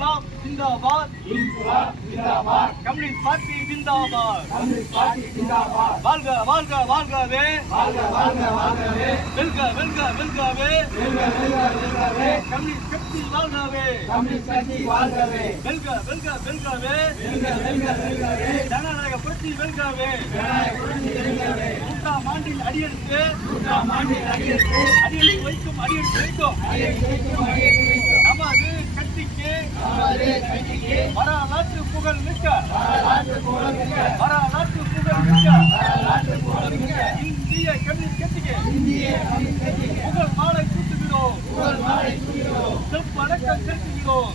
Inquilab zindabad, communist party zindabad, வாழ்க வாழ்க வாழ்கவே, வெல்க வெல்க வெல்கவே, கம்யூனிஸ்ட் கட்சி வாழ்கவே, வெல்க வெல்க வெல்கவே, ஜனநாயக புரட்சி வெல்கவே, 100ஆம் ஆண்டின் அடியெடுத்து அடியெடுத்து வைக்கும் நமது கட்சிக்கு வரலாற்று புகழ் மிக்க இந்திய கம்யூனிஸ்ட் கட்சிக்கு புகழ் மாலை சூட்டுகிறோம், செவ்வணக்கம் செலுத்துகிறோம்.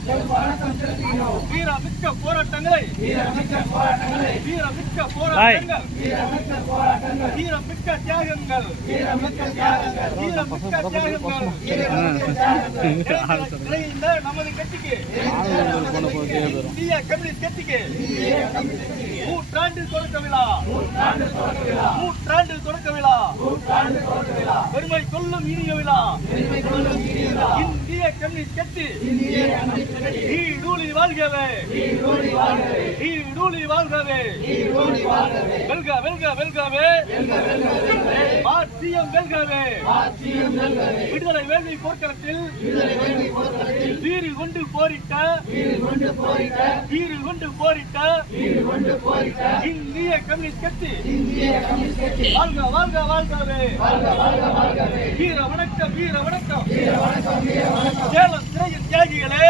வீரமிக்க போராட்டங்கள், வீரமிக்க தியாகங்கள், நமது கட்சிக்கு இந்திய கம்யூனிஸ்ட் கட்சிக்கு நூற்றாண்டு தொடக்க விழா, பெருமை கொள்ளும் இனிய விழா. இந்திய கம்யூனிஸ்ட் கட்சி ஈடூழி வாழ்கவே, வெல்க வெல்க வெல்கவே, மார்க்சியம் வெல்கவே. விடுதலை வேள்வி போர்க்களத்தில் வீறு கொண்டு போரிட்ட இந்திய கம்யூனிஸ்ட் கட்சி வாழ்க வாழ்க வாழ்கவே. வீர வணக்கம், வீர வணக்கம். சேலம் சிறையின் தியாகிகளே,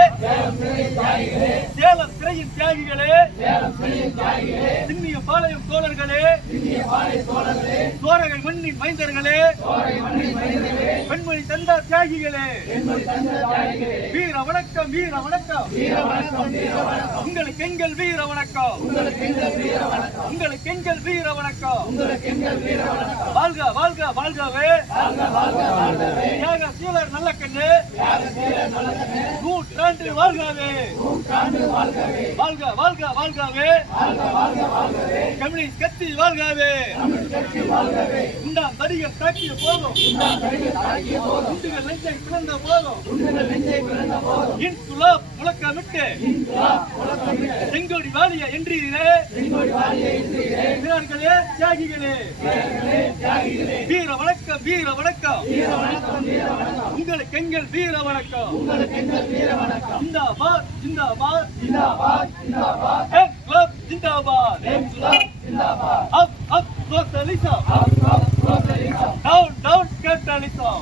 சேலம் சிறையின் தியாகிகளே, சின்னிய பாளையம் தோழர்களே, சோரகை மண்ணின் மைந்தர்களே, பெண்மணி தந்த தியாகிகளே, வீர வணக்கம், வீர வணக்கம். உங்களுக்கு எங்கள் வீர வணக்கம், உங்களுக்கு எங்கள் வீர வணக்கம். வாழ்க வாழ்க வாழ்கவே, தியாக சீலர் நல்ல கண்ணு நூற்றாண்டு வாழ்கவே, வாழ்க வாழ்க வாழ்கவே, கம்யூனிஸ்ட் கட்சி வாழ்கவே. இந்த தடிகள் தாக்கிய போதும், குண்டுகள் நெஞ்சை பிறந்த போதும், இன்குலாப் முழக்கமிட்டு செங்கோடி வாழிய என்றீரே, வீரர்களே தியாகிகளே, வீர வணக்கம், வீர வணக்கம். உங்களுக்கு எங்கள் வீர வணக்கம். ஜிந்தாபாத், ஜிந்தாபாத், இன்குலாப் ஜிந்தாபாத், அப் அப் சோஷலிசம், டவுன் டவுன் கேபிட்டலிசம்.